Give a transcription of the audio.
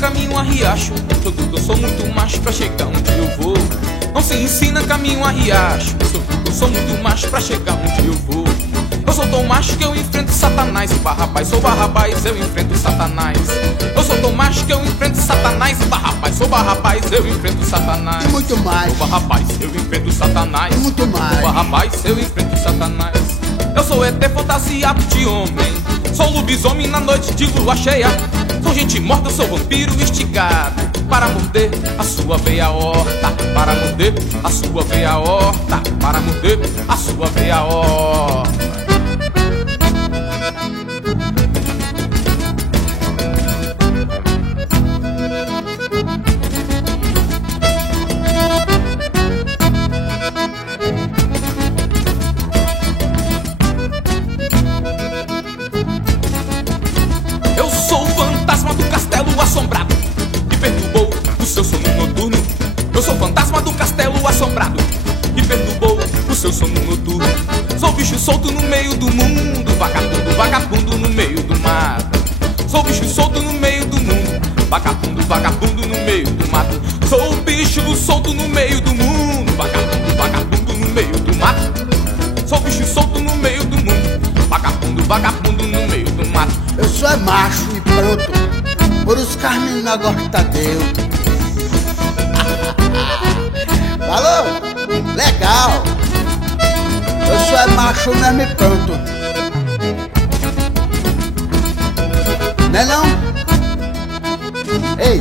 caminho a riacho. Sou tudo, eu sou muito macho pra chegar onde eu vou. Não se ensina caminho a riacho. Sou tudo, eu sou muito macho pra chegar onde eu vou. Eu sou tão macho que eu enfrento Satanás. Barrabás, sou Barrabás, eu enfrento Satanás. Eu sou tão macho que eu enfrento Satanás. Barrabás, sou Barrabás, eu enfrento Satanás. E muito mais. Sou Barrabás, eu enfrento Satanás. E muito mais. Sou Barrabás, eu enfrento Satanás. Eu sou ET fantasiado de homem. Sou lobisomem na noite de lua cheia. Sou gente morta, eu sou vampiro instigado para morder a sua veia horta. Para morder a sua veia horta. Para morder a sua veia horta. Sou o fantasma do castelo assombrado que perturbou o seu sono noturno. Eu sou o fantasma do castelo assombrado que perturbou o seu sono noturno. Sou bicho solto no meio do mundo, vagabundo, vagabundo no meio do mato. Sou bicho solto no meio do mundo, vagabundo, vagabundo no meio do mato. Sou bicho solto no meio do mundo, vagabundo, vagabundo no meio do mato. Sou bicho solto no meio do mundo, vagabundo, vagabundo no meio do mato. Eu sou é macho e pronto, por os carmes na Tadeu. Falou? Legal. Eu sou é macho mesmo e pronto. Não é não? Ei,